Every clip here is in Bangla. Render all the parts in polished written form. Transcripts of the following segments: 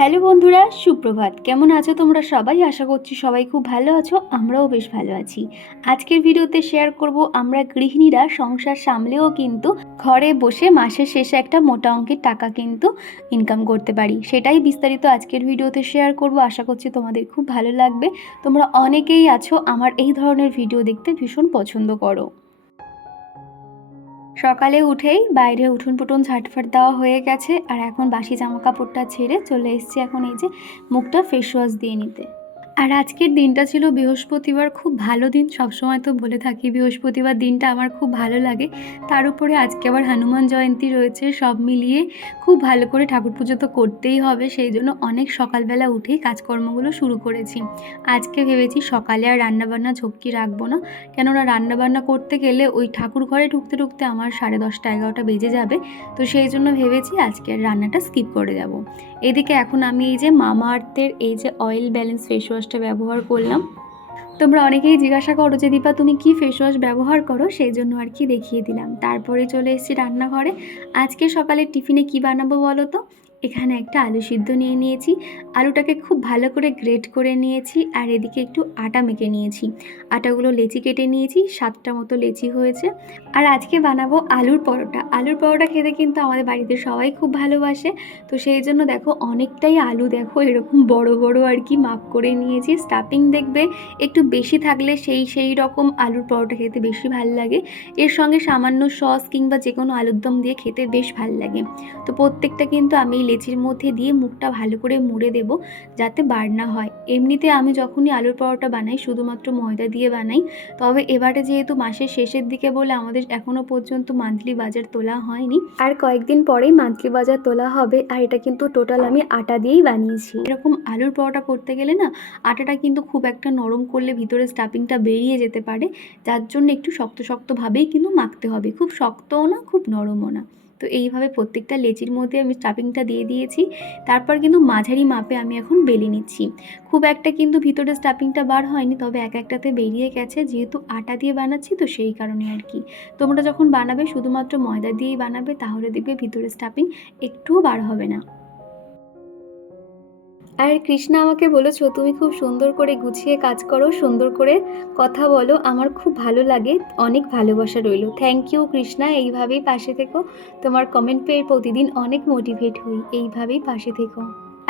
হ্যালো বন্ধুরা, সুপ্রভাত। কেমন আছো তোমরা সবাই? আশা করছি সবাই খুব ভালো আছো। আমরাও বেশ ভালো আছি। আজকের ভিডিওতে শেয়ার করব আমরা গৃহিণীরা সংসার সামলেও কিন্তু ঘরে বসে মাসের শেষে একটা মোটা অঙ্কের টাকা কিন্তু ইনকাম করতে পারি। সেটাই বিস্তারিত আজকের ভিডিওতে শেয়ার করব। আশা করছি তোমাদের খুব ভালো লাগবে। তোমরা অনেকেই আছো আমার এই ধরনের ভিডিও দেখতে ভীষণ পছন্দ করো। সকালে উঠেই বাইরে উঠোন পুটুন ঝাঁটফাট দেওয়া হয়ে গেছে, আর এখন বাসি জামা কাপড়টা ছেড়ে চলে এসেছি এখন এই যে মুখটা ফেস ওয়াশ দিয়ে নিতে। আর আজকের দিনটা ছিল বৃহস্পতিবার, খুব ভালো দিন। সবসময় তো বলে থাকি বৃহস্পতিবার দিনটা আমার খুব ভালো লাগে। তার উপরে আজকে আবার হনুমান জয়ন্তী রয়েছে, সব মিলিয়ে খুব ভালো করে ঠাকুর পুজো তো করতেই হবে। সেই জন্য অনেক সকালবেলা উঠেই কাজকর্মগুলো শুরু করেছি। আজকে ভেবেছি সকালে আর রান্নাবান্না ঝক্কি রাখবো না, কেননা রান্নাবান্না করতে গেলে ওই ঠাকুর ঘরে ঢুকতে ঢুকতে আমার 10:30 11টা বেজে যাবে। তো সেই জন্য ভেবেছি আজকে আর রান্নাটা স্কিপ করে যাব। এদিকে এখন আমি এই যে মামাআর্থের এই যে অয়েল ব্যালেন্স ফেস ওয়াশটা ব্যবহার করলাম। তোমরা অনেকেই জিজ্ঞাসা করো যে দীপা তুমি কি ফেস ওয়াশ ব্যবহার করো, সেই জন্য আর কি দেখিয়ে দিলাম। তারপরে চলে এসেছি রান্নাঘরে। আজকে সকালে টিফিনে কি বানাবো বলো তো? এখানে একটা আলু সিদ্ধ নিয়ে নিয়েছি, আলুটাকে খুব ভালো করে গ্রেট করে নিয়েছি, আর এদিকে একটু আটা মেখে নিয়েছি। আটাগুলো লেচি কেটে নিয়েছি, 7টা মতো লেচি হয়েছে। আর আজকে বানাবো আলুর পরোটা। আলুর পরোটা খেতে কিন্তু আমাদের বাড়িতে সবাই খুব ভালোবাসে। তো সেই জন্য দেখো অনেকটাই আলু, দেখো এরকম বড় বড় আর কি মাপ করে নিয়েছি। স্টাফিং দেখবে একটু বেশি থাকলে সেই রকম আলুর পরোটা খেতে বেশি ভালো লাগে। এর সঙ্গে সামান্য সস কিংবা যে কোনো আলুর দম দিয়ে খেতে বেশ ভালো লাগে। তো প্রত্যেকটা কিন্তু আমি লেচির মধ্যে দিয়ে মুখটা ভালো করে মুড়ে দেব, যাতে বার না হয়। এমনিতে আমি যখনই আলুর পরোটা বানাই শুধুমাত্র ময়দা দিয়ে বানাই। তবে এবারে যেহেতু মাসের শেষের দিকে বলে আমাদের এখনও পর্যন্ত মান্থলি বাজার তোলা হয়নি, আর কয়েকদিন পরেই মান্থলি বাজার তোলা হবে। আর এটা কিন্তু টোটাল আমি আটা দিয়েই বানিয়েছি। এরকম আলুর পরোটা করতে গেলে না আটাটা কিন্তু খুব একটা নরম করলে ভিতরে স্টাফিংটা বেরিয়ে যেতে পারে, যার জন্য একটু শক্ত শক্তভাবেই কিন্তু মাখতে হবে, খুব শক্তও না খুব নরমও না। তো এইভাবে প্রত্যেকটা লেচির মধ্যে আমি স্টাফিংটা দিয়ে দিয়েছি। তারপর কিন্তু মাঝারি মাপে আমি এখন বেলে নিচ্ছি। খুব একটা কিন্তু ভিতরে স্টাফিংটা বার হয়নি, তবে এক একটাতে বেরিয়ে গেছে, যেহেতু আটা দিয়ে বানাচ্ছি তো সেই কারণে আর কি। তোমরা যখন বানাবে শুধুমাত্র ময়দা দিয়েই বানাবে, তাহলে দেখবে ভিতরে স্টাফিং একটুও বার হবে না। আর কৃষ্ণা আমাকে বলেছো তুমি খুব সুন্দর করে গুছিয়ে কাজ করো, সুন্দর করে কথা বলো, আমার খুব ভালো লাগে, অনেক ভালোবাসা রইলো। থ্যাংক ইউ কৃষ্ণা, এইভাবেই পাশে থেকো। তোমার কমেন্ট পেয়ে প্রতিদিন অনেক মোটিভেট হই, এইভাবেই পাশে থেকো।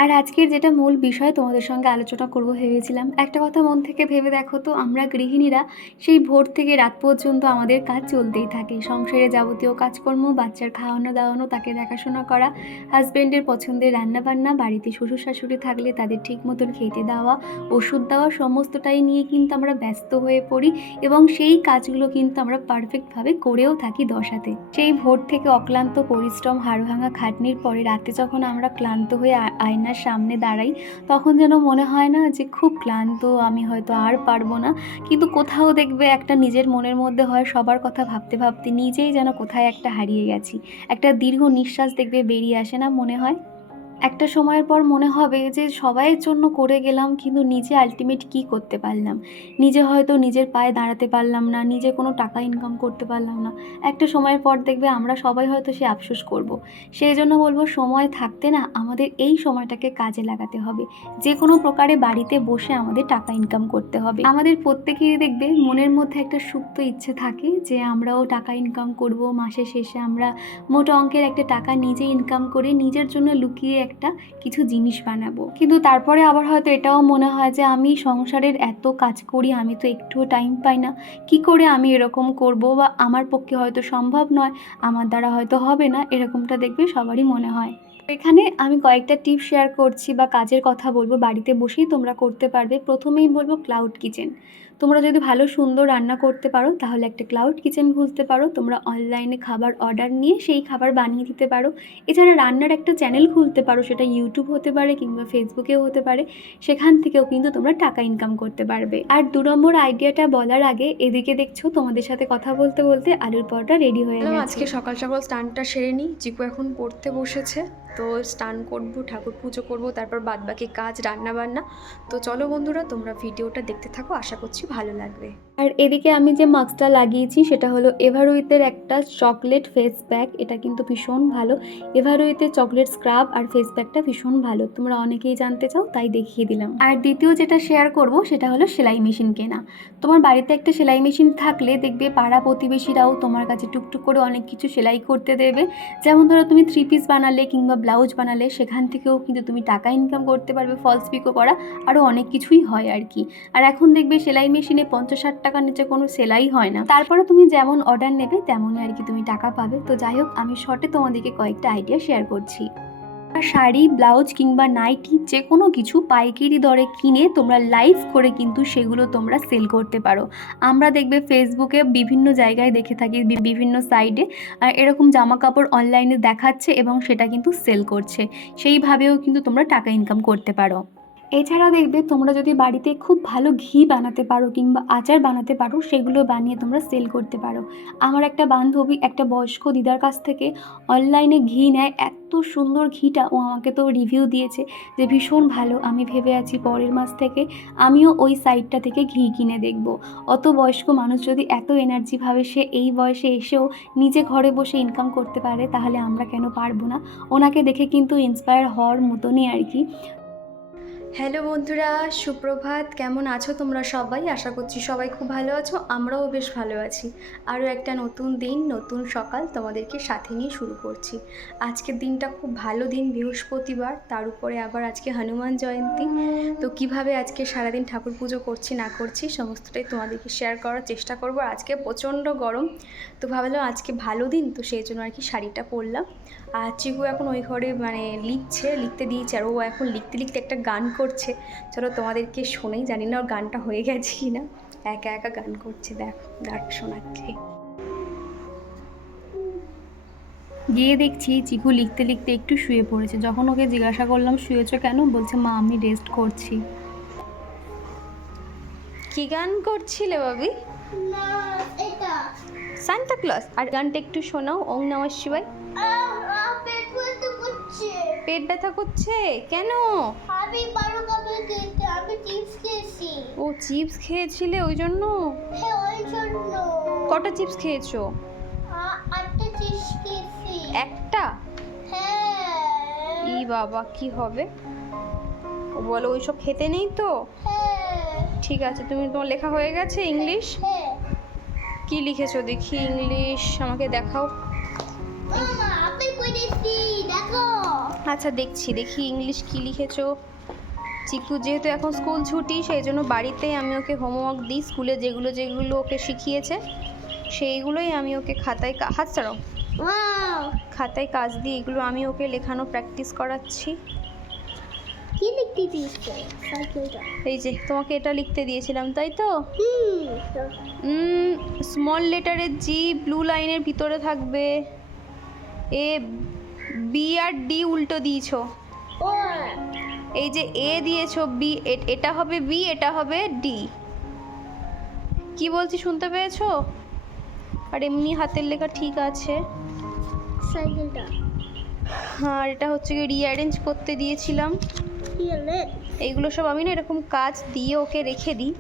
আর আজকের যেটা মূল বিষয় তোমাদের সঙ্গে আলোচনা করব ভেবেছিলাম, একটা কথা মন থেকে ভেবে দেখো তো, আমরা গৃহিণীরা সেই ভোর থেকে রাত পর্যন্ত আমাদের কাজ চলতেই থাকে। সংসারে যাবতীয় কাজকর্ম, বাচ্চার খাওয়ানো দাওয়ানো, তাকে দেখাশোনা করা, হাজব্যান্ডের পছন্দের রান্নাবান্না, বাড়িতে শ্বশুর শাশুড়ি থাকলে তাদের ঠিক মতন খেতে দেওয়া, ওষুধ দেওয়া, সমস্তটাই নিয়ে কিন্তু আমরা ব্যস্ত হয়ে পড়ি। এবং সেই কাজগুলো কিন্তু আমরা পারফেক্টভাবে করেও থাকি দশাতে। সেই ভোর থেকে অক্লান্ত পরিশ্রম, হাড় ভাঙা খাটনির পরে রাতে যখন আমরা ক্লান্ত হয়ে আয়নার সামনে দাঁড়াই, তখন যেন মনে হয় না যে খুব ক্লান্ত, আমি হয়তো আর পারবো না। কিন্তু কোথাও দেখবে একটা নিজের মনের মধ্যে হয় সবার কথা ভাবতে ভাবতে নিজেই যেন কোথায় একটা হারিয়ে গেছি। একটা দীর্ঘ নিঃশ্বাস দেখবে বেরিয়ে আসে না, মনে হয় একটা সময়ের পর মনে হবে যে সবাইয়ের জন্য করে গেলাম, কিন্তু নিজে আলটিমেট কি করতে পারলাম? নিজে হয়তো নিজের পায়ে দাঁড়াতে পারলাম না, নিজে কোনো টাকা ইনকাম করতে পারলাম না। একটা সময়ের পর দেখবে আমরা সবাই হয়তো সে আফসোস করব। সেই জন্য বলবো সময় থাকতে না আমাদের এই সময়টাকে কাজে লাগাতে হবে। যে কোনো প্রকারে বাড়িতে বসে আমাদের টাকা ইনকাম করতে হবে। আমাদের প্রত্যেকেরই দেখবে মনের মধ্যে একটা সুপ্ত ইচ্ছে থাকে যে আমরাও টাকা ইনকাম করব, মাসের শেষে আমরা মোটা অঙ্কের একটা টাকা নিজে ইনকাম করে নিজের জন্য লুকিয়ে একটা কিছু জিনিস বানাবো। কিন্তু তারপরে আবার হয়তো এটাও মনে হয় যে আমি সংসারের এত কাজ করি, আমি তো একটুও টাইম পাই না, কি করে আমি এরকম করব, বা আমার পক্ষে হয়তো সম্ভব নয়, আমার দ্বারা হয়তো হবে না, এরকমটা দেখবে সবারই মনে হয়। এখানে আমি কয়েকটা টিপস শেয়ার করছি বা কাজের কথা বলবো, বাড়িতে বসেই তোমরা করতে পারবে। প্রথমেই বলবো ক্লাউড কিচেন। তোমরা যদি ভালো সুন্দর রান্না করতে পারো তাহলে একটা ক্লাউড কিচেন খুলতে পারো। তোমরা অনলাইনে খাবার অর্ডার নিয়ে সেই খাবার বানিয়ে দিতে পারো। এছাড়া রান্নার একটা চ্যানেল খুলতে পারো, সেটা ইউটিউব হতে পারে কিংবা ফেসবুকেও হতে পারে। সেখান থেকেও কিন্তু তোমরা টাকা ইনকাম করতে পারবে। আর 2 নম্বর আইডিয়াটা বলার আগে এদিকে দেখছো তোমাদের সাথে কথা বলতে বলতে আলুর পরোটা রেডি হয়ে গেছে। আজকে সকাল সকাল স্নানটা সেরে নিই, চিকু এখন পড়তে বসেছে। তো স্নান করব, ঠাকুর পুজো করব, তারপর বাদবাকি কাজ রান্নাবান্না। তো চলো বন্ধুরা, তোমরা ভিডিওটা দেখতে থাকো, আশা করছি ভালো লাগবে। আর এদিকে আমি যে মাস্কটা লাগিয়েছি সেটা হলো এভারউইথের একটা চকলেট ফেস প্যাক। এটা কিন্তু ভীষণ ভালো। এভারউইথের চকলেট স্ক্রাব আর ফেস প্যাকটা ভীষণ ভালো, তোমরা অনেকেই জানতে চাও তাই দেখিয়ে দিলাম। আর দ্বিতীয় যেটা শেয়ার করব সেটা হলো সেলাই মেশিন কেনা। তোমার বাড়িতে একটা সেলাই মেশিন থাকলে দেখবে পাড়া প্রতিবেশীরাও তোমার কাছে টুকটুক করে অনেক কিছু সেলাই করতে দেবে। যেমন ধরো তুমি 3 পিস বানালে কিংবা ব্লাউজ বানালে, সেখান থেকেও কিন্তু তুমি টাকা ইনকাম করতে পারবে, ফলস পিকো করা, আরও অনেক কিছুই হয় আর কি। আর এখন দেখবে সেলাই মেশিনে 50-60 টাকার নিচে কোনো সেলাই হয় না। তারপরে তুমি যেমন অর্ডার নেবে তেমনই আর কি তুমি টাকা পাবে। তো যাই হোক, আমি শর্টে তোমাদেরকে কয়েকটা আইডিয়া শেয়ার করছি। শাড়ি, ব্লাউজ কিংবা নাইটি যে কোনো কিছু পাইকারি দরে কিনে তোমরা লাইভ করে কিন্তু সেগুলো তোমরা সেল করতে পারো। আমরা দেখবে ফেসবুকে বিভিন্ন জায়গায় দেখে থাকি, বিভিন্ন সাইটে এরকম জামা কাপড় অনলাইনে দেখাচ্ছে এবং সেটা কিন্তু সেল করছে। সেইভাবেও কিন্তু তোমরা টাকা ইনকাম করতে পারো। এছাড়া দেখবে তোমরা যদি বাড়িতে খুব ভালো ঘি বানাতে পারো কিংবা আচার বানাতে পারো, সেগুলো বানিয়ে তোমরা সেল করতে পারো। আমার একটা বান্ধবী একটা বয়স্ক দিদার কাছ থেকে অনলাইনে ঘি নেয়, এত সুন্দর ঘিটা, ও আমাকে তো রিভিউ দিয়েছে যে ভীষণ ভালো। আমি ভেবে আছি পরের মাস থেকে আমিও ওই সাইটটা থেকে ঘি কিনে দেখব। অত বয়স্ক মানুষ যদি এত এনার্জিভাবে সে এই বয়সে এসেও নিজে ঘরে বসে ইনকাম করতে পারে, তাহলে আমরা কেন পারবো না? ওনাকে দেখে কিন্তু ইন্সপায়ার হওয়ার মতনই আর কি। হ্যালো বন্ধুরা, সুপ্রভাত। কেমন আছো তোমরা সবাই? আশা করছি সবাই খুব ভালো আছো, আমরাও বেশ ভালো আছি। আরও একটা নতুন দিন, নতুন সকাল তোমাদেরকে সাথে নিয়ে শুরু করছি। আজকের দিনটা খুব ভালো দিন, বৃহস্পতিবার, তার উপরে আবার আজকে হনুমান জয়ন্তী। তো কিভাবে আজকে সারাদিন ঠাকুর পুজো করছি না করছি সমস্তটাই তোমাদেরকে শেয়ার করার চেষ্টা করব। আজকে প্রচণ্ড গরম, তো ভাবলাম আজকে ভালো দিন, তো সেই জন্য আর কি শাড়িটা পরলাম। আর চিকু এখন ওই ঘরে মানে লিখতে দিয়েছে, আর ও এখন লিখতে লিখতে একটা গান করছে। চলো তোমাদেরকে শোনাই, জানি না ওর গানটা হয়ে গেছে কি না। একা একা গান করছে, দেখ শোনাচ্ছে। গিয়ে দেখছি চিকু লিখতে লিখতে একটু শুয়ে পড়েছে। যখন ওকে জিজ্ঞাসা করলাম শুয়েছো কেন, বলছে মা আমি রেস্ট করছি। কি গান করছিলে বাবি? না, এটা সান্তা ক্লজ। আর গানটা একটু শোনাও, ওং নমঃ শিবায়। পেট ব্যথা করছে। পেট ব্যথা করছে কেন? আমি 12 কাপে খেতে, আমি চিপস খেয়েছি। ও চিপস খেয়েছিলে ওই জন্য? হ্যাঁ, ওই জন্য। কটা চিপস খেয়েছো? 8টা চিপস খেয়েছি। একটা? হ্যাঁ। ই বাবা, কি হবে? ও বলো ওইসব খেতে নেই তো? হ্যাঁ। ঠিক আছে, তোমার লেখা হয়ে গেছে ইংলিশ? হ্যাঁ। কি লিখেছো দেখি ইংলিশ, আমাকে দেখাও। মামা, আমি পড়েছি, দেখো। আচ্ছা দেখি ইংলিশ কি লিখেছো। চিকু যেহেতু এখন স্কুল ছুটি, সেই জন্য বাড়িতেই আমি ওকে হোমওয়ার্ক দিই। স্কুলে যেগুলো ওকে শিখিয়েছে সেইগুলোই আমি ওকে খাতায় হাত ছাড়াও, ওয়াও, খাতায় কাজ দিই। এগুলো আমি ওকে লেখানো প্র্যাকটিস করাচ্ছি। কি লিখতে দিয়েছে সাইকেলটা? এই যে তোমাকে এটা লিখতে দিয়েছিলাম, তাই তো? হুম। স্মল লেটারের জি ব্লু লাইনের ভিতরে থাকবে। এ বি আর ডি উল্টো দিয়েছো। ও, এই যে এ দিয়েছো বি, এটা হবে বি, এটা হবে ডি। কি বলছি শুনতে পেয়েছো? আর এমনি হাতের লেখা ঠিক আছে। সাইকেলটা আর এটা হচ্ছে কি রিঅ্যারেঞ্জ করতে দিয়েছিলাম। কি হলো? এইগুলো সব আমি না এরকম কাজ দিয়ে ওকে রেখে দিই,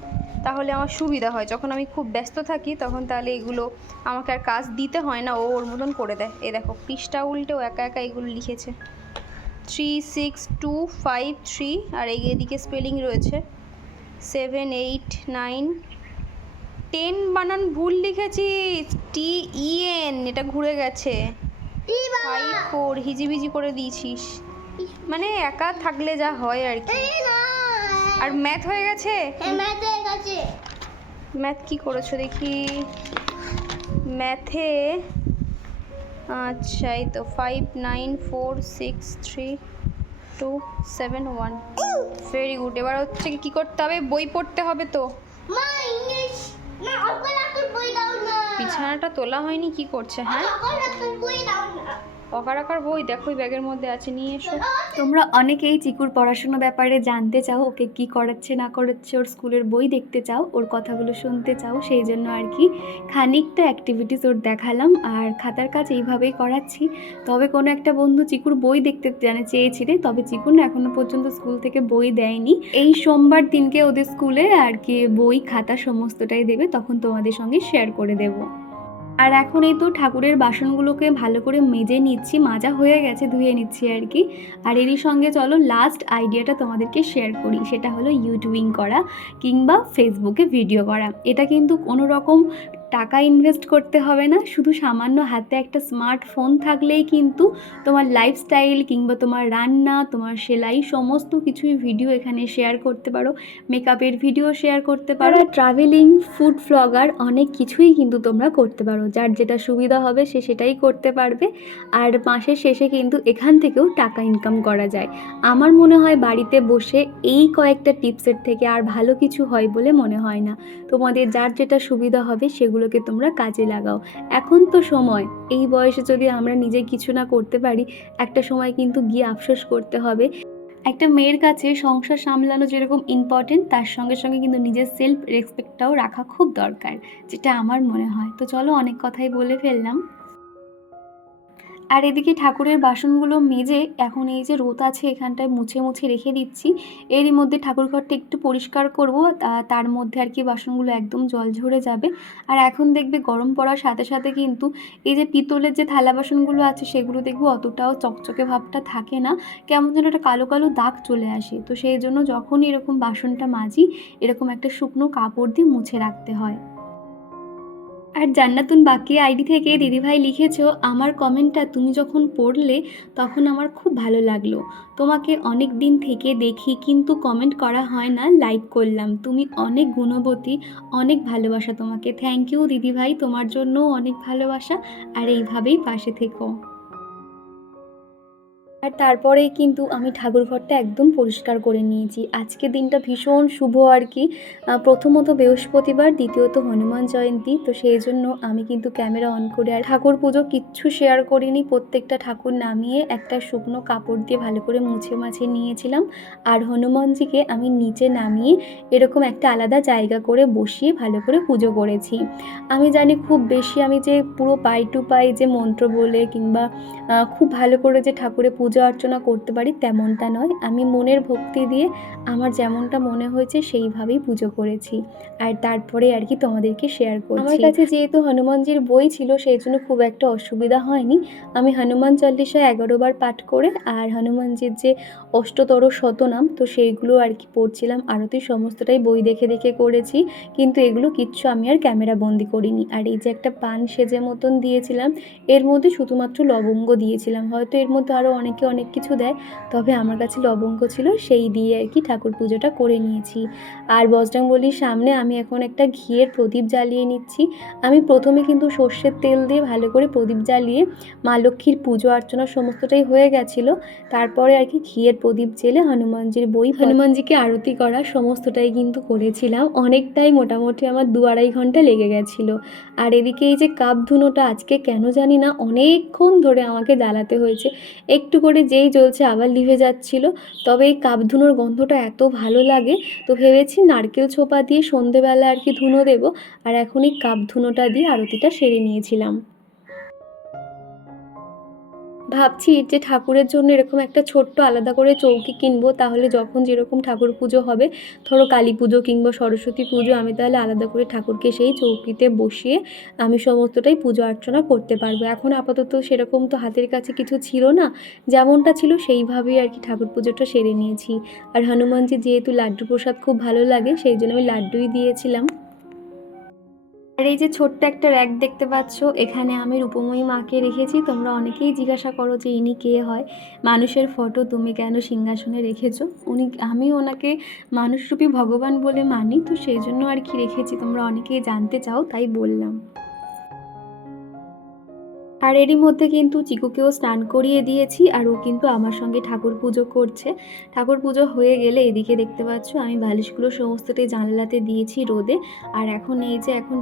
তাহলে আমার সুবিধা হয়। যখন আমি খুব ব্যস্ত থাকি তখন তাহলে এগুলো আমাকে আর কাজ দিতে হয় না, ও ওর মতন করে দেয়। এই দেখো পৃষ্ঠা উল্টেও একা একা এগুলো লিখেছে। 3 6 2 5 3, আর এদিকে স্পেলিং রয়েছে 7 8 9 10। বানান ভুল লিখেছিস, TEN, এটা ঘুরে গেছে। 5 4 হিজিবিজি করে দিয়েছিস, মানে একা থাকলে যা হয় আর কি। আর ম্যাথ হয়ে গেছে? ম্যাথ কি করেছো দেখি ম্যাথে? আচ্ছা এই তো 5 9 4 6 3 2 7 1। Very good. এবার হচ্ছে কি করতে হবে, বই পড়তে হবে তো। মা, ইংলিশ না, অল্প রাখুন, বই দাও না। বিছানাটা তোলা হয়নি, কি করছে? হ্যাঁ অল্প রাখুন, বই দাও না। অকার আকার বই দেখো ওই ব্যাগের মধ্যে আছে, নিয়ে এসো। তোমরা অনেকেই চিকুর পড়াশোনার ব্যাপারে জানতে চাও, ওকে কি করাচ্ছে না করাচ্ছে, ওর স্কুলের বই দেখতে চাও, ওর কথাগুলো শুনতে চাও, সেই জন্য আর কি খানিকটা অ্যাক্টিভিটিস ওর দেখালাম আর খাতার কাজ এইভাবেই করাচ্ছি। তবে কোনো একটা বন্ধু চিকুর বই দেখতে চেয়েছিলে, তবে চিকু না এখনো পর্যন্ত স্কুল থেকে বই দেয়নি। এই সোমবার দিনকে ওদের স্কুলে আর কি বই খাতা সমস্তটাই দেবে, তখন তোমাদের সঙ্গে শেয়ার করে দেবো। আর এখন এই তো ঠাকুরের বাসনগুলোকে ভালো করে মেজে নিচ্ছি, মাজা হয়ে গেছে, ধুয়ে নিচ্ছি আর কি। আর এরই সঙ্গে চলো লাস্ট আইডিয়াটা তোমাদেরকে শেয়ার করি, সেটা হলো ইউটিউবিং করা কিংবা ফেসবুকে ভিডিও করা। এটা কিন্তু কোনো রকম টাকা ইনভেস্ট করতে হবে না, শুধু সামান্য হাতে একটা স্মার্টফোন থাকলেই কিন্তু তোমার লাইফস্টাইল কিংবা তোমার রান্না, তোমার সেলাই সমস্ত কিছুই ভিডিও এখানে শেয়ার করতে পারো, মেকআপের ভিডিও শেয়ার করতে পারো, ট্রাভেলিং, ফুড ব্লগার, অনেক কিছুই কিন্তু তোমরা করতে পারো। যার যেটা সুবিধা হবে সে সেটাই করতে পারবে। আর মাসের শেষে কিন্তু এখান থেকেও টাকা ইনকাম করা যায়। আমার মনে হয় বাড়িতে বসে এই কয়েকটা টিপসের থেকে আর ভালো কিছু হয় বলে মনে হয় না। তোমাদের যার যেটা সুবিধা হবে সেগুলোকে তোমরা কাজে লাগাও। এখন তো সময়, এই বয়সে যদি আমরা নিজে কিছু না করতে পারি, একটা সময় কিন্তু গিয়ে আফসোস করতে হবে। একটা মেয়ের কাছে সংসার সামলানো যেরকম ইম্পর্টেন্ট, তার সঙ্গে সঙ্গে কিন্তু নিজের সেলফ রেসপেক্টটাও রাখা খুব দরকার, যেটা আমার মনে হয়। তো চলো, অনেক কথাই বলে ফেললাম। আর এদিকে ঠাকুরের বাসনগুলো মেজে এখন এই যে রোদ আছে এখানটায় মুছে মুছে রেখে দিচ্ছি। এরই মধ্যে ঠাকুর ঘরটা একটু পরিষ্কার করব, তার মধ্যে আর কি বাসনগুলো একদম জল ঝরে যাবে। আর এখন দেখবে গরম পড়ার সাথে সাথে কিন্তু এই যে পিতলের যে থালা বাসনগুলো আছে সেগুলো দেখবো অতটাও চকচকে ভাবটা থাকে না, কেমন যেন একটা কালো কালো দাগ চলে আসে। তো সেই জন্য যখনই এরকম বাসনটা মাজি, এরকম একটা শুকনো কাপড় দিয়ে মুছে রাখতে হয়। আর জান্নাতুন বাকি আইডি থেকে দিদিভাই লিখেছো, আমার কমেন্টটা তুমি যখন পড়লে তখন আমার খুব ভালো লাগলো। তোমাকে অনেক দিন থেকে দেখি কিন্তু কমেন্ট করা হয় না, লাইক করলাম। তুমি অনেক গুণবতী, অনেক ভালোবাসা তোমাকে। থ্যাংক ইউ দিদিভাই, তোমার জন্যও অনেক ভালোবাসা। আর এইভাবেই পাশে থেকো। আর তারপরেই কিন্তু আমি ঠাকুরঘরটা একদম পরিষ্কার করে নিয়েছি। আজকে দিনটা ভীষণ শুভ আর কি। প্রথমত বৃহস্পতিবার, দ্বিতীয়ত হনুমান জয়ন্তী। তো সেই জন্য আমি কিন্তু ক্যামেরা অন করে আর ঠাকুর পুজো কিচ্ছু শেয়ার করিনি। প্রত্যেকটা ঠাকুর নামিয়ে একটা শুকনো কাপড় দিয়ে ভালো করে মুছে মাছে নিয়েছিলাম। আর হনুমানজিকে আমি নিচে নামিয়ে এরকম একটা আলাদা জায়গা করে বসিয়ে ভালো করে পুজো করেছি। আমি জানি খুব বেশি আমি যে পুরো পাই টু পাই যে মন্ত্র বলে কিংবা খুব ভালো করে যে ঠাকুরের পূজা অর্চনা করতে পারি তেমনটা নয়। আমি মনের ভক্তি দিয়ে আমার যেমনটা মনে হয়েছে সেইভাবেই পুজো করেছি। আর তারপরে আর কি তোমাদেরকে শেয়ার করছি। আমার কাছে যেহেতু হনুমানজির বই ছিল সেই জন্য খুব একটা অসুবিধা হয়নি। আমি হনুমান চল্লিশা 11 বার পাঠ করে আর হনুমানজির যে অষ্টতর শতনাম, তো সেইগুলো আর কি পড়ছিলাম। আরতি সমস্তটাই বই দেখে দেখে করেছি, কিন্তু এগুলো কিচ্ছু আমি আর ক্যামেরা বন্দি করিনি। আর এই যে একটা পান সেজে মতন দিয়েছিলাম, এর মধ্যে শুধুমাত্র লবঙ্গ দিয়েছিলাম। হয়তো এর মধ্যে আরও অনেকে অনেক কিছু দেয়, তবে আমার কাছে লবঙ্গ ছিল, সেই দিয়ে আর কি ঠাকুর পুজোটা করে নিয়েছি। আর বজরংবলীর সামনে আমি এখন একটা ঘিয়ের প্রদীপ জ্বালিয়ে নিচ্ছি। আমি প্রথমে কিন্তু সর্ষের তেল দিয়ে ভালো করে প্রদীপ জ্বালিয়ে মা লক্ষ্মীর পুজো অর্চনা সমস্তটাই হয়ে গেছিলো। তারপরে আর কি ঘিয়ের প্রদীপ জেলে হনুমানজির বই, হনুমানজিকে আরতি করা সমস্তটাই কিন্তু করেছিলাম। অনেকটাই মোটামুটি আমার 2-2.5 ঘন্টা লেগে গেছিলো। আর এদিকে এই যে কাপ ধুনোটা আজকে কেন জানি না অনেকক্ষণ ধরে আমাকে জ্বালাতে হয়েছে। একটু করে যেই জ্বলছে আবার লিভে যাচ্ছিল। তবে এই কাপ ধুনোর গন্ধটা এত ভালো লাগে, তো ভেবেছি নারকেল ছোপা দিয়ে সন্ধেবেলা আর কি ধুনো দেবো। আর এখন এই কাপ ধুনোটা দিয়ে আরতিটা সেরে নিয়েছিলাম। ভাবছি যে ঠাকুরের জন্য এরকম একটা ছোট্ট আলাদা করে চৌকি কিনবো, তাহলে যখন যেরকম ঠাকুর পুজো হবে, ধরো কালী পুজো কিংবা সরস্বতী পুজো, আমি তাহলে আলাদা করে ঠাকুরকে সেই চৌকিতে বসিয়ে আমি সমস্তটাই পুজো অর্চনা করতে পারবো। এখন আপাতত সেরকম তো হাতের কাছে কিছু ছিল না, যেমনটা ছিল সেইভাবেই আর কি ঠাকুর পুজোটা সেরে নিয়েছি। আর হনুমানজি যেহেতু লাড্ডু প্রসাদ খুব ভালো লাগে, সেই জন্য আমি লাড্ডুই দিয়েছিলাম। আর এই যে ছোট্ট একটা র্যাক দেখতে পাচ্ছ, এখানে আমি রূপময়ী মাকে রেখেছি। তোমরা অনেকেই জিজ্ঞাসা করো যে ইনি কে হয়, মানুষের ফটো তুমি কেন সিংহাসনে রেখেছো। আমি ওনাকে মানুষরূপী ভগবান বলে মানি, তো সেই জন্য আর কি রেখেছি। তোমরা অনেকেই জানতে চাও, তাই বললাম। আর এরই মধ্যে কিন্তু চিকুকেও স্নান করিয়ে দিয়েছি, আর ও কিন্তু আমার সঙ্গে ঠাকুর পুজো করছে। ঠাকুর পুজো হয়ে গেলে এদিকে দেখতে পাচ্ছ আমি বালিশগুলো সমস্তটাই জানলাতে দিয়েছি রোদে। আর এখন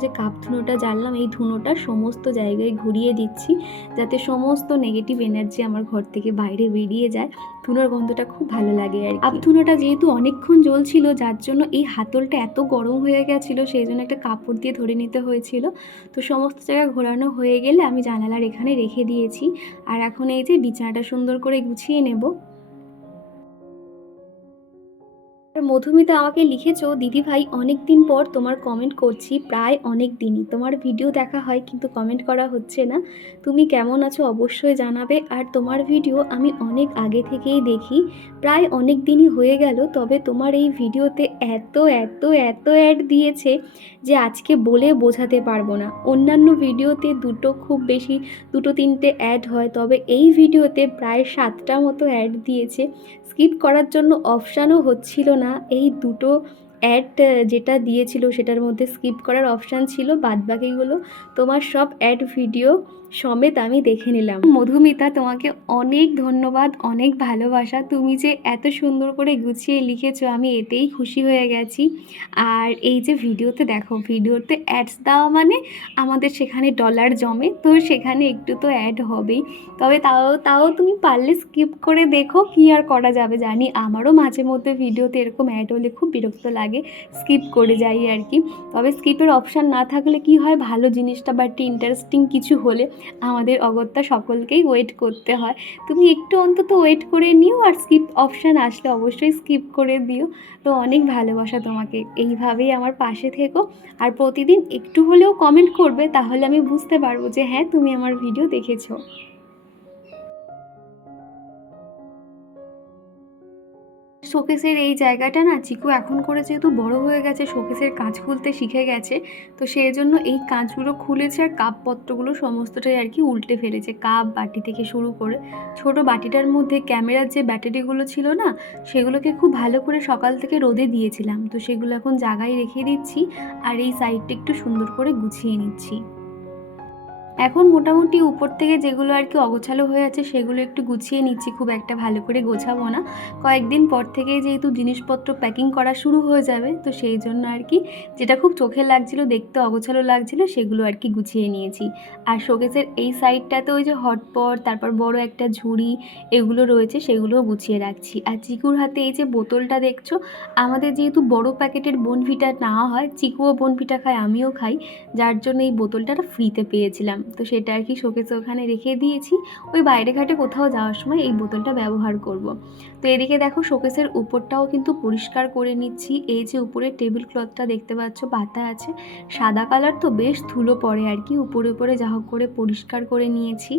যে কাপ ধুনোটা জ্বাললাম, এই ধুনোটা সমস্ত জায়গায় ঘুরিয়ে দিচ্ছি যাতে সমস্ত নেগেটিভ এনার্জি আমার ঘর থেকে বাইরে বেরিয়ে যায়। ধুনোর গন্ধটা খুব ভালো লাগে আর কি। ধুনোটা যেহেতু অনেকক্ষণ জ্বলছিল, যার জন্য এই হাতলটা এত গরম হয়ে গেছিলো, সেই জন্য একটা কাপড় দিয়ে ধরে নিতে হয়েছিল। তো সমস্ত জায়গা ঘোরানো হয়ে গেলে আমি জানালার এখানে রেখে দিয়েছি। আর এখন এই যে বিছানাটা সুন্দর করে গুছিয়ে নেব। মধুমিতা আমাকে লিখেছো, দিদিভাই অনেক দিন পর তোমার কমেন্ট করছি, প্রায় অনেক দিনই তোমার ভিডিও দেখা হয় কিন্তু কমেন্ট করা হচ্ছে না। তুমি কেমন আছো অবশ্যই জানাবে। আর তোমার ভিডিও আমি অনেক আগে থেকেই দেখি, প্রায় অনেক দিনই হয়ে গেল। তবে তোমার এই ভিডিওতে এত এত এত অ্যাড দিয়েছে যে আজকে বলে বোঝাতে পারবো না। অন্যান্য ভিডিওতে খুব বেশি দুটো তিনটে অ্যাড হয়, তবে এই ভিডিওতে প্রায় 7টা মতো অ্যাড দিয়েছে। স্কিপ করার জন্য অপশানও হচ্ছিল না। এই দুটো অ্যাড যেটা দিয়েছিল সেটার মধ্যে স্কিপ করার অপশান ছিল, বাদবাকিগুলো তোমার সব অ্যাড ভিডিও সমেত আমি দেখে নিলাম। মধুমিতা, তোমাকে অনেক ধন্যবাদ, অনেক ভালোবাসা। তুমি যে এত সুন্দর করে গুছিয়ে লিখেছো আমি এতেই খুশি হয়ে গেছি। আর এই যে ভিডিওতে দেখো, ভিডিওতে অ্যাডস দেওয়া মানে আমাদের সেখানে ডলার জমে, তো সেখানে একটু তো অ্যাড হবেই। তবে তাও তুমি পারলে স্কিপ করে দেখো, কি আর করা যাবে। জানি আমারও মাঝে মধ্যে ভিডিওতে এরকম অ্যাড হলে খুব বিরক্ত লাগে, স্কিপ করে যাই আর কি। তবে স্কিপের অপশান না থাকলে কি হয়, ভালো জিনিসটা বা একটু ইন্টারেস্টিং কিছু হলে আমাদের অগত্যা সকলকেই ওয়েট করতে হয়। তুমি একটু অন্তত ওয়েট করে নিও, আর স্কিপ অপশান আসলে অবশ্যই স্কিপ করে দিও। তো অনেক ভালোবাসা তোমাকে, এইভাবেই আমার পাশে থেকো। আর প্রতিদিন একটু হলেও কমেন্ট করবে, তাহলে আমি বুঝতে পারবো যে হ্যাঁ তুমি আমার ভিডিও দেখেছো। শোকেসের এই জায়গাটা না চিকু এখন করে যেহেতু বড় হয়ে গেছে, শোকেসের কাঁচ খুলতে শিখে গেছে, তো সেই জন্য এই কাঁচগুলো খুলেছে আর কাপপত্রগুলো সমস্তটাই আর কি উল্টে ফেলেছে। কাপ বাটি থেকে শুরু করে ছোট বাটিটার মধ্যে ক্যামেরার যে ব্যাটারিগুলো ছিল না, সেগুলোকে খুব ভালো করে সকাল থেকে রোদে দিয়েছিলাম, তো সেগুলো এখন জায়গায় রেখে দিচ্ছি। আর এই সাইডটা একটু সুন্দর করে গুছিয়ে নিচ্ছি। এখন মোটামুটি উপর থেকে যেগুলো আর কি অগোছালো হয়ে আছে সেগুলো একটু গুছিয়ে নিচ্ছি, খুব একটা ভালো করে গোছাবো না। কয়েকদিন পর থেকে যেহেতু জিনিসপত্র প্যাকিং করা শুরু হয়ে যাবে, তো সেই জন্য আর কি যেটা খুব চোখে লাগছিল, দেখতে অগোছালো লাগছিল, সেগুলো আর কি গুছিয়ে নিয়েছি। আর শোকেসের এই সাইডটাতে ওই যে হটপট, তারপর বড় একটা ঝুড়ি এগুলো রয়েছে, সেগুলোও গুছিয়ে রাখছি। আর চিকুর হাতে এই যে বোতলটা দেখছো, আমাদের যেহেতু বড় প্যাকেটের বোনভিটা নেওয়া হয়, চিকুও বোনভিটা খায়, আমিও খাই, যার জন্য এই বোতলটা ফ্রিতে পেয়েছিলাম, তো সেটা আর কি শোকেসে ওখানে রেখে দিয়েছি। ওই বাইরে ঘাটে কোথাও যাওয়ার সময় এই বোতলটা ব্যবহার করব। তো এদিকে দেখো শোকেসের উপরটাও কিন্তু পরিষ্কার করে নিচ্ছি। এই যে উপরে টেবিল ক্লথটা দেখতে পাচ্ছ পাতা আছে, সাদা কালার, তো বেশ ধুলো পড়ে আর কি, উপরে উপরে যা হোক করে পরিষ্কার করে নিয়েছি।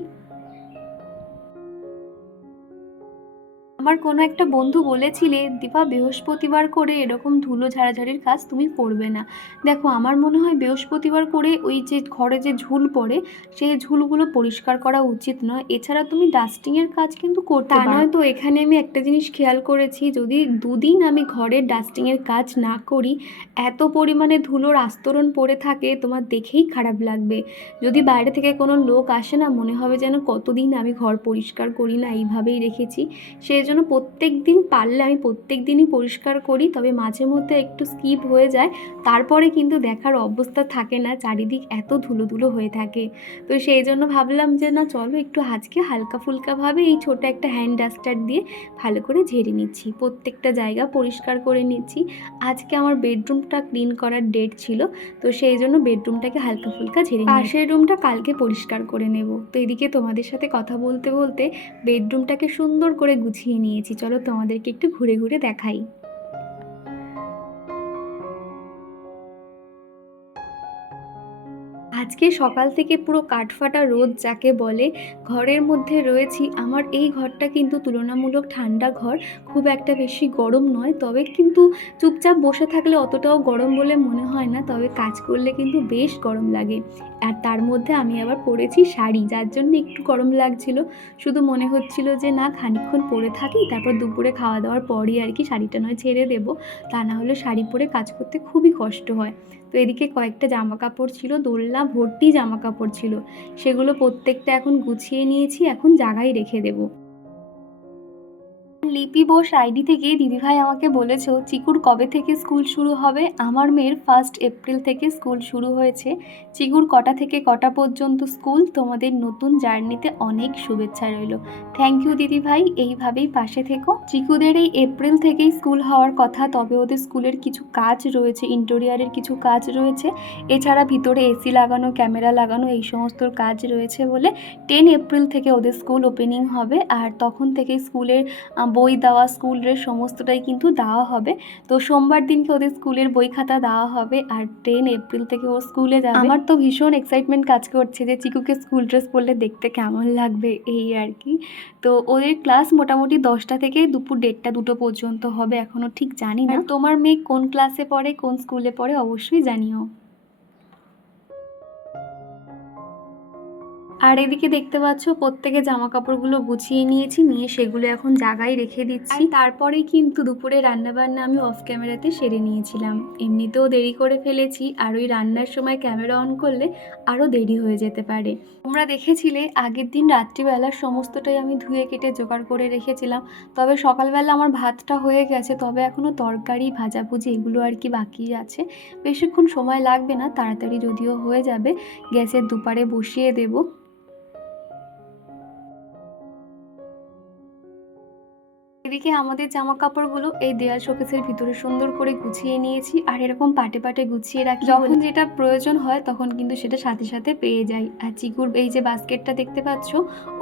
আমার কোনো একটা বন্ধু বলেছিলে, দীপা বৃহস্পতিবার করে এরকম ধুলো ঝাড়াঝাড়ির কাজ তুমি করবে না। দেখো আমার মনে হয় বৃহস্পতিবার করে ওই যে ঘরে যে ঝুল পড়ে, সেই ঝুলগুলো পরিষ্কার করা উচিত নয়। এছাড়া তুমি ডাস্টিংয়ের কাজ কিন্তু করতে পারো। তা নয় তো এখানে আমি একটা জিনিস খেয়াল করেছি, যদি দুদিন আমি ঘরের ডাস্টিংয়ের কাজ না করি, এত পরিমাণে ধুলোর আস্তরণ পড়ে থাকে, তোমার দেখেই খারাপ লাগবে। যদি বাইরে থেকে কোনো লোক আসে না, মনে হবে যেন কতদিন আমি ঘর পরিষ্কার করি না, এইভাবেই রেখেছি। সেই জন্য প্রত্যেক দিন পারলে আমি প্রত্যেক দিনই পরিষ্কার করি, তবে মাঝে মধ্যে একটু স্কিপ হয়ে যায়, তারপরে কিন্তু দেখার অবস্থা থাকে না, চারিদিক এত ধুলো ধুলো হয়ে থাকে। তো সেই জন্য ভাবলাম যে না চলো একটু আজকে হালকা ফুলকাভাবে এই ছোটো একটা হ্যান্ড ডাস্টার দিয়ে ভালো করে ঝেড়ে নিচ্ছি, প্রত্যেকটা জায়গা পরিষ্কার করে নিচ্ছি। আজকে আমার বেডরুমটা ক্লিন করার ডেট ছিল, তো সেই জন্য বেডরুমটাকে হালকা ফুলকা ঝেড়ে নিই। পাশের রুমটা কালকে পরিষ্কার করে নেব। তো এদিকে তোমাদের সাথে কথা বলতে বলতে বেডরুমটাকে সুন্দর করে গুছিয়ে নিয়েছি, চলো তোমাদেরকে একটু ঘুরে ঘুরে দেখাই। আজকে সকাল থেকে পুরো কাঠফাটা রোদ যাকে বলে, ঘরের মধ্যে রয়েছি। আমার এই ঘরটা কিন্তু তুলনামূলক ঠান্ডা ঘর, খুব একটা বেশি গরম নয়, তবে কিন্তু চুপচাপ বসে থাকলে অতটাও গরম বলে মনে হয় না, তবে কাজ করলে কিন্তু বেশ গরম লাগে। আর তার মধ্যে আমি আবার পরেছি শাড়ি, যার জন্য একটু গরম লাগছিল। শুধু মনে হচ্ছিল যে না খানিকক্ষণ পরে থাকি, তারপর দুপুরে খাওয়া দাওয়ার পরই আর কি শাড়িটা নয় ছেড়ে দেবো, তা না হলে শাড়ি পরে কাজ করতে খুবই কষ্ট হয়। তো এদিকে কয়েকটা জামা কাপড় ছিল, দোলনা ভর্তি জামা কাপড় ছিল, সেগুলো প্রত্যেকটা এখন গুছিয়ে নিয়েছি, এখন জায়গায় রেখে দেবো। লিপি বোস আইডি থেকে দিদিভাই আমাকে বলেছো চিকুর কবে থেকে স্কুল শুরু হবে। আমার মেয়ের 1 এপ্রিল থেকে স্কুল শুরু হয়েছে। চিকুর কটা থেকে কটা পর্যন্ত স্কুল, তোমাদের নতুন জার্নিতে অনেক শুভেচ্ছা রইল। থ্যাংক ইউ দিদিভাই, এইভাবেই পাশে থেকো। চিকুদের এই এপ্রিল থেকেই স্কুল হওয়ার কথা, তবে ওদের স্কুলের কিছু কাজ রয়েছে, ইন্টেরিয়ারের কিছু কাজ রয়েছে, এছাড়া ভিতরে এসি লাগানো, ক্যামেরা লাগানো, এই সমস্ত কাজ রয়েছে বলে 10 এপ্রিল থেকে ওদের স্কুল ওপেনিং হবে। আর তখন থেকে স্কুলের বই দেওয়া, স্কুলের সমস্তটাই কিন্তু দেওয়া হবে। তো সোমবার দিনকে ওদের স্কুলের বই খাতা দেওয়া হবে, আর 10 এপ্রিল থেকে ও স্কুলে যাবে। আমার তো ভীষণ এক্সাইটমেন্ট কাজ করছে যে চিকুকে স্কুল ড্রেস পরলে দেখতে কেমন লাগবে, এই আর কি। তো ওদের ক্লাস মোটামুটি 10টা থেকে দুপুর 1:30-2টো পর্যন্ত হবে, এখনও ঠিক জানি না। তোমার মেয়ে কোন ক্লাসে পড়ে, কোন স্কুলে পড়ে, অবশ্যই জানিও। আর এদিকে দেখতে পাচ্ছ প্রত্যেকে জামা কাপড়গুলো গুছিয়ে নিয়েছি, নিয়ে সেগুলো এখন জায়গায় রেখে দিচ্ছি। তারপরেই কিন্তু দুপুরে রান্নাবান্না আমি অফ ক্যামেরাতে সেরে নিয়েছিলাম। এমনিতেও দেরি করে ফেলেছি, আর ওই রান্নার সময় ক্যামেরা অন করলে আরও দেরি হয়ে যেতে পারে। তোমরা দেখেছিলে আগের দিন রাত্রিবেলা সমস্তটাই আমি ধুয়ে কেটে জোগাড় করে রেখেছিলাম, তবে সকালবেলা আমার ভাতটা হয়ে গেছে, তবে এখনও তরকারি ভাজাভুজি এগুলো আর কি বাকি আছে। বেশিক্ষণ সময় লাগবে না, তাড়াতাড়ি যদিও হয়ে যাবে। গ্যাসের দুপারে বসিয়ে দেবো। এদিকে আমাদের জামা কাপড়গুলো এই দেয়াল শোকেসের ভিতরে সুন্দর করে গুছিয়ে নিয়েছি, আর এরকম পাটে পাটে গুছিয়ে রাখি, যখন যেটা প্রয়োজন হয় তখন কিন্তু সেটা সাথে সাথে পেয়ে যাই। আর চিকুর এই যে বাস্কেটটা দেখতে পাচ্ছ,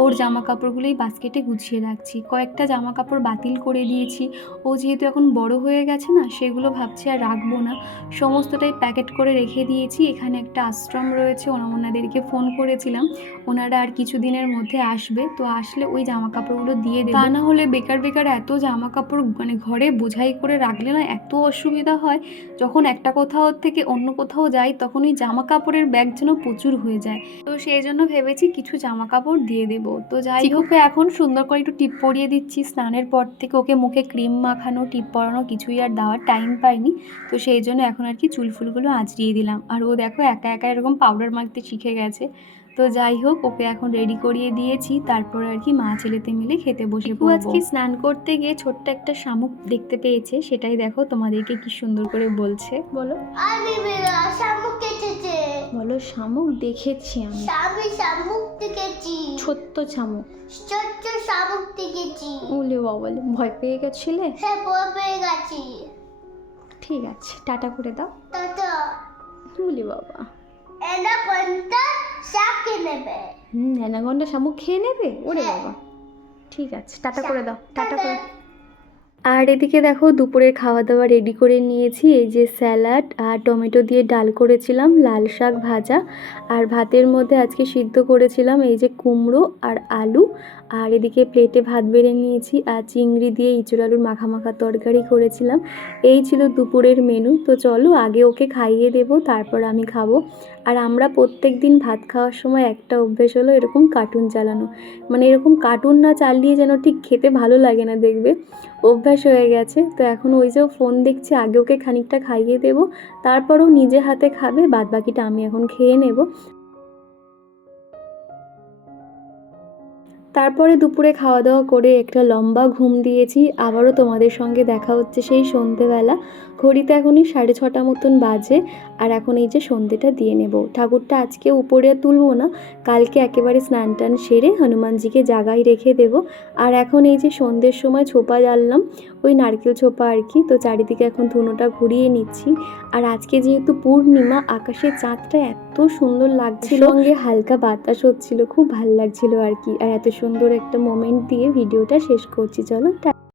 ওর জামা কাপড়গুলো এই বাস্কেটে গুছিয়ে রাখছি। কয়েকটা জামা কাপড় বাতিল করে দিয়েছি, ও যেহেতু এখন বড় হয়ে গেছে না, সেগুলো ভাবছি আর রাখবো না, সমস্তটাই প্যাকেট করে রেখে দিয়েছি। এখানে একটা আশ্রম রয়েছে, ওনাদেরকে ফোন করেছিলাম, ওনারা আর কিছু দিনের মধ্যে আসবে, তো আসলে ওই জামা কাপড়গুলো দিয়ে দেবে। তা না হলে বেকার বেকার এত জামা কাপড় মানে ঘরে বোঝাই করে রাখলে না এত অসুবিধা হয়। যখন একটা কোথাও থেকে অন্য কোথাও যাই, তখন ওই জামা কাপড়ের ব্যাগ যেন প্রচুর হয়ে যায়। তো সেই জন্য ভেবেছি কিছু জামা কাপড় দিয়ে দেবো। তো যাই হোক, এখন সুন্দর করে একটু টিপ পরিয়ে দিচ্ছি। স্নানের পর থেকে ওকে মুখে ক্রিম মাখানো, টিপ পরানো কিছুই আর দেওয়ার টাইম পাইনি, তো সেই জন্য এখন আর কি চুল ফুলগুলো আঁচড়িয়ে দিলাম। আর ও দেখো একা একা এরকম পাউডার মাখতে শিখে গেছে। তো যাই হোক, ওকে এখন রেডি করিয়ে দিয়েছি, তারপর আর কি মা ছেলেতে মিলে খেতে বসে পড়বো। আজকে স্নান করতে গিয়ে ছোট্ট একটা শামুক দেখতে পেয়েছে, সেটাই দেখো তোমাদেরকে কি সুন্দর করে বলছে। বলো, আমি শামুক কেটেছে। বলো, শামুক দেখেছি আমি। আমি শামুক দেখেছি। ছোট্ট শামুক। ছোট্ট শামুক দেখেছি। বলে বাবা, ভয় পেয়ে গেছিলে? হ্যাঁ, ভয় পেয়ে গেছি। ঠিক আছে, টাটা করে দাও। টাটা। বলে বাবা, অ্যানাকোন্ডা শাক খেয়ে নেবে। অ্যানাকোন্ডা শামুক খেয়ে নেবে? ওরে হ্যাঁ। বাবা, ঠিক আছে, টাটা করে দাও। Tata tata. করে। আর এদিকে দেখো দুপুরের খাওয়া দাওয়া রেডি করে নিয়েছি। এই যে স্যালাড আর টমেটো দিয়ে ডাল করেছিলাম, লাল শাক ভাজা, আর ভাতের মধ্যে আজকে সিদ্ধ করেছিলাম এই যে কুমড়ো আর আলু। আর এদিকে প্লেটে ভাত বেড়ে নিয়েছি, আর চিংড়ি দিয়ে ইঁচড় আলুর মাখা মাখা তরকারি করেছিলাম। এই ছিল দুপুরের মেনু। তো চলো আগে ওকে খাইয়ে দেবো, তারপর আমি খাবো। আর আমরা প্রত্যেক দিন ভাত খাওয়ার সময় একটা অভ্যেস হলো এরকম কার্টুন চালানো, মানে এরকম কার্টুন না চালিয়ে যেন ঠিক খেতে ভালো লাগে না, দেখবে অভ্যাস হয়ে গেছে। তো এখন ওই যে ফোন দেখছে, আগে ওকে খানিকটা খাইয়ে দেবো, তারপরও নিজে হাতে খাবে, বাদ বাকিটা আমি এখন খেয়ে নেব। তারপরে দুপুরে খাওয়া দাওয়া করে একটা লম্বা ঘুম দিয়েছি। আবারও তোমাদের সঙ্গে দেখা হচ্ছে সেই সন্ধেবেলা। ঘড়িতে এখনই 6:30 মতন বাজে, আর এখন এই যে সন্ধেটা দিয়ে নেব। ঠাকুরটা আজকে উপরে তুলবো না, কালকে একেবারে স্নান টান সেরে হনুমানজিকে জাগায় রেখে দেব। আর এখন এই যে সন্ধ্যের সময় ছোপা জ্বাললাম, ওই নারকেল ছোপা আর কি। তো চারিদিকে এখন ধুনোটা ঘুরিয়ে নিচ্ছি। আর আজকে যেহেতু পূর্ণিমা, আকাশের চাঁদটা এত সুন্দর লাগছিল, সঙ্গে হালকা বাতাস হচ্ছিল, খুব ভালো লাগছিল আর কি। আর এত সুন্দর একটা মোমেন্ট দিয়ে ভিডিওটা শেষ করছি। চলো।